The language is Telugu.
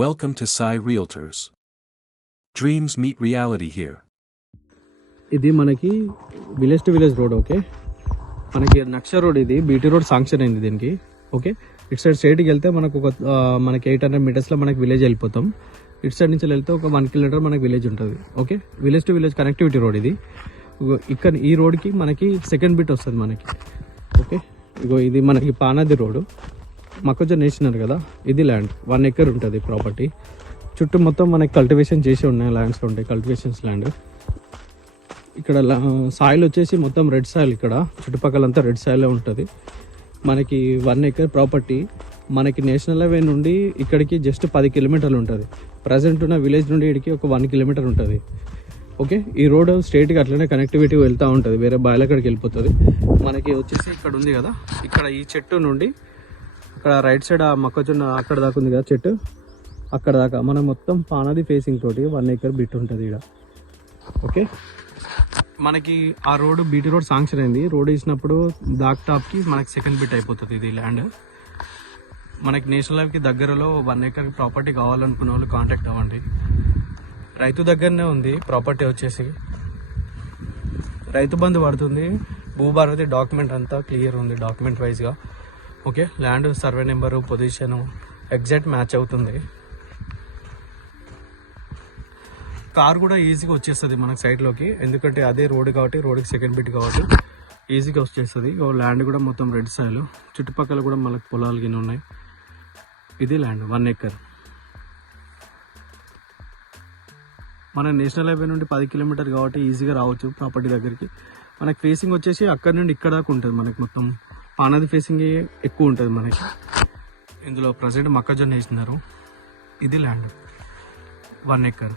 Welcome to Sai Realtors. Dreams meet reality here. ఇది మనకి village to village road. Okay, మనకి నక్ష రోడ్, ఇది బీటీ రోడ్ శాంక్షన్ అయింది దీనికి. ఓకే, ఇటు సైడ్ స్ట్రైట్కి వెళ్తే మనకు మనకి 800 మీటర్స్లో మనకి విలేజ్ వెళ్ళిపోతాం. ఇటు సైడ్ నుంచి వెళ్తే ఒక 1 కిలోమీటర్ మనకి విలేజ్ ఉంటుంది. Okay, village to village connectivity road ఇది. ఇక్కడ ఈ రోడ్కి మనకి సెకండ్ బిట్ వస్తుంది మనకి. ఓకే, ఇగో ఇది మనకి పానాది రోడ్డు. మొక్కజొన్న వేసినారు కదా, ఇది ల్యాండ్ 1 ఎకర్ ఉంటుంది ప్రాపర్టీ. చుట్టూ మొత్తం మనకి కల్టివేషన్ చేసి ఉన్నాయి, ల్యాండ్స్ ఉంటాయి, కల్టివేషన్స్ ల్యాండ్. ఇక్కడ సాయిల్ వచ్చేసి మొత్తం రెడ్ సాయిల్, ఇక్కడ చుట్టుపక్కలంతా రెడ్ సాయిలే ఉంటుంది. మనకి 1 ఎకర్ ప్రాపర్టీ మనకి నేషనల్ హైవే నుండి ఇక్కడికి జస్ట్ 10 కిలోమీటర్లు ఉంటుంది. ప్రజెంట్ ఉన్న విలేజ్ నుండి ఇక్కడికి ఒక 1 కిలోమీటర్ ఉంటుంది. ఓకే, ఈ రోడ్ స్ట్రైట్గా అట్లనే కనెక్టివిటీ వెళ్తూ ఉంటుంది, వేరే బాయిలక్కడికి వెళ్ళిపోతుంది. మనకి వచ్చేసి ఇక్కడ ఉంది కదా, ఇక్కడ ఈ చెట్టు నుండి అక్కడ రైట్ సైడ్ ఆ మొక్కజొన్న అక్కడ దాకా ఉంది కదా చెట్టు, అక్కడ దాకా మనం మొత్తం పానాది ఫేసింగ్ తోటి 1 ఎకర్ బిట్ ఉంటుంది ఇక్కడ. ఓకే, మనకి ఆ రోడ్ బీటీ రోడ్ శాంక్షన్ అయింది. రోడ్ వేసినప్పుడు దాక్ టాప్కి మనకి సెకండ్ బిట్ అయిపోతుంది ఇది ల్యాండ్. మనకి నేషనల్ హైవేకి దగ్గరలో 1 ఎకర్ ప్రాపర్టీ కావాలనుకున్న వాళ్ళు కాంటాక్ట్ అవ్వండి. రైతు దగ్గరనే ఉంది ప్రాపర్టీ వచ్చేసి, రైతు బంధు పడుతుంది, భూభారతి డాక్యుమెంట్ అంతా క్లియర్ ఉంది డాక్యుమెంట్ వైజ్గా. Okay, land survey number position exact match అవుతుంది. కార్ కూడా ఈజీగా వచ్చేస్తుంది మనకి సైడ్లోకి, ఎందుకంటే అదే రోడ్ కాబట్టి, రోడ్కి సెకండ్ బిట్ కాబట్టి ఈజీగా వచ్చేస్తుంది. ల్యాండ్ కూడా మొత్తం రెడ్ సాయిల్, చుట్టుపక్కల కూడా మనకు పొలాలు గిన్నె ఉన్నాయి. ఇది ల్యాండ్ 1 ఎకర్. మన నేషనల్ హైవే నుండి 10 కిలోమీటర్ కాబట్టి ఈజీగా రావచ్చు ప్రాపర్టీ దగ్గరికి. మనకి ఫేసింగ్ వచ్చేసి అక్కడ నుండి ఇక్కడ దాకా ఉంటుంది. మనకి మొత్తం పానాది ఫేసింగ్ ఎక్కువ ఉంటుంది మనకి. ఇందులో ప్రజెంట్ మొక్కజొన్న వేసినారు. ఇది ల్యాండ్ 1 ఎకర్.